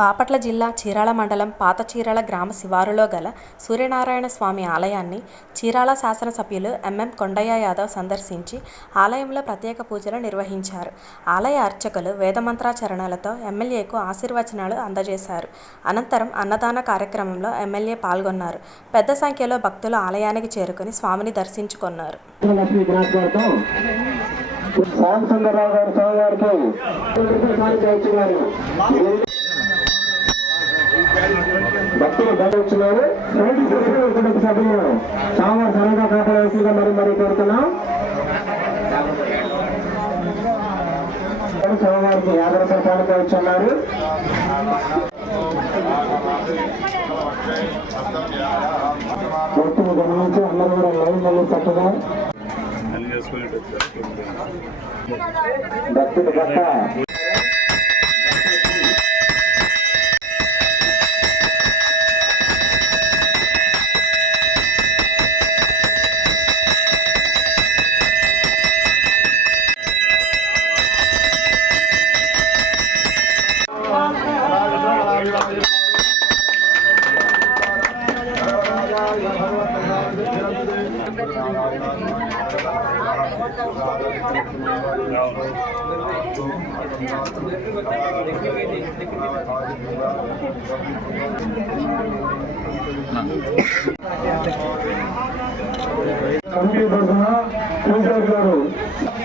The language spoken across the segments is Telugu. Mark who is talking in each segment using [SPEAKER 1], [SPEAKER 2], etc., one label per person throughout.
[SPEAKER 1] బాపట్ల జిల్లా చీరాల మండలం పాత చీరాల గ్రామ శివారులో గల సూర్యనారాయణ స్వామి ఆలయాన్ని చీరాల శాసనసభ్యులు ఎంఎం కొండయ్య యాదవ్ సందర్శించి ఆలయంలో ప్రత్యేక పూజలు నిర్వహించారు. ఆలయ అర్చకులు వేదమంత్రాచరణలతో ఎమ్మెల్యేకు ఆశీర్వచనాలు అందజేశారు. అనంతరం అన్నదాన కార్యక్రమంలో ఎమ్మెల్యే పాల్గొన్నారు. పెద్ద సంఖ్యలో భక్తులు ఆలయానికి చేరుకుని స్వామిని దర్శించుకున్నారు.
[SPEAKER 2] లక్ష్మీ శ్యామ్ సుందరరావు గారు గారికి భక్తులు కుటుంబ సభ్యులు స్వామివారి సరదా కాపాడవలసిందిగా మరి మరి కోరుతున్నాం స్వామివారికి యాభై రూపాయల ఇచ్చున్నారు భక్తులు గమనించి అందరూ కూడా లైన్ మళ్ళీ భక్తులు పక్క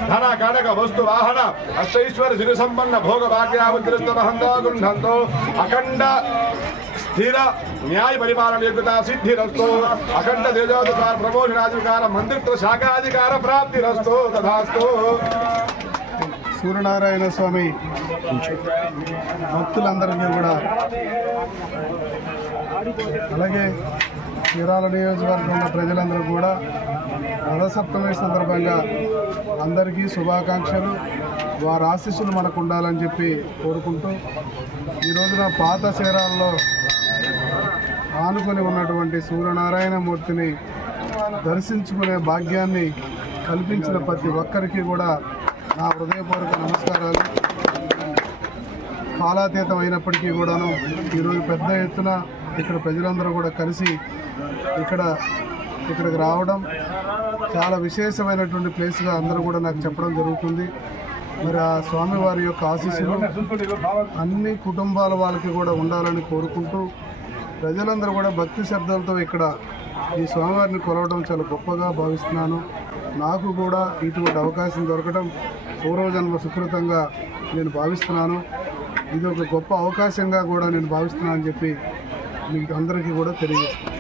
[SPEAKER 3] ధన కనక వస్తు వాహన అష్టైశ్వర సిరి సంపన్న భోగ భాగ్యావృత్తిస్తమహంతో గృహంతో అఖండ స్థిర న్యాయ పరిపాలన యోగ్యత సిద్ధిరస్తు అఖండ తేజోధికార ప్రమోషణాధికార మంత్రిత్వ శాఖాధికార ప్రాప్తిరస్తు తథాస్తో.
[SPEAKER 4] సూర్యనారాయణ స్వామి భక్తులందరికీ కూడా అలాగే చీరాల నియోజకవర్గంలో ప్రజలందరూ కూడా రథసప్తమి సందర్భంగా అందరికీ శుభాకాంక్షలు. వారి ఆశీస్సులు మనకు ఉండాలని చెప్పి కోరుకుంటూ ఈ రోజున పాత చీరాల్లో ఆనుకొని ఉన్నటువంటి సూర్యనారాయణ మూర్తిని దర్శించుకునే భాగ్యాన్ని కల్పించిన ప్రతి ఒక్కరికి కూడా నా హృదయపూర్వక నమస్కారాలు. కాలాతీతం అయినప్పటికీ కూడాను ఈరోజు పెద్ద ఎత్తున ఇక్కడ ప్రజలందరూ కూడా కలిసి ఇక్కడ ఇక్కడికి రావడం చాలా విశేషమైనటువంటి ప్లేస్గా అందరూ కూడా నాకు చెప్పడం జరుగుతుంది. మరి ఆ స్వామివారి యొక్క ఆశీస్సులు అన్ని కుటుంబాల వాళ్ళకి కూడా ఉండాలని కోరుకుంటూ ప్రజలందరూ కూడా భక్తి శబ్దాలతో ఇక్కడ ఈ స్వామివారిని కొలవడం చాలా గొప్పగా భావిస్తున్నాను. నాకు కూడా ఇటువంటి అవకాశం దొరకడం పూర్వజన్మ సుకృతంగా నేను భావిస్తున్నాను. ఇది ఒక గొప్ప అవకాశంగా కూడా నేను భావిస్తున్నానని చెప్పి మీకు అందరికీ కూడా తెలియజేస్తున్నాను.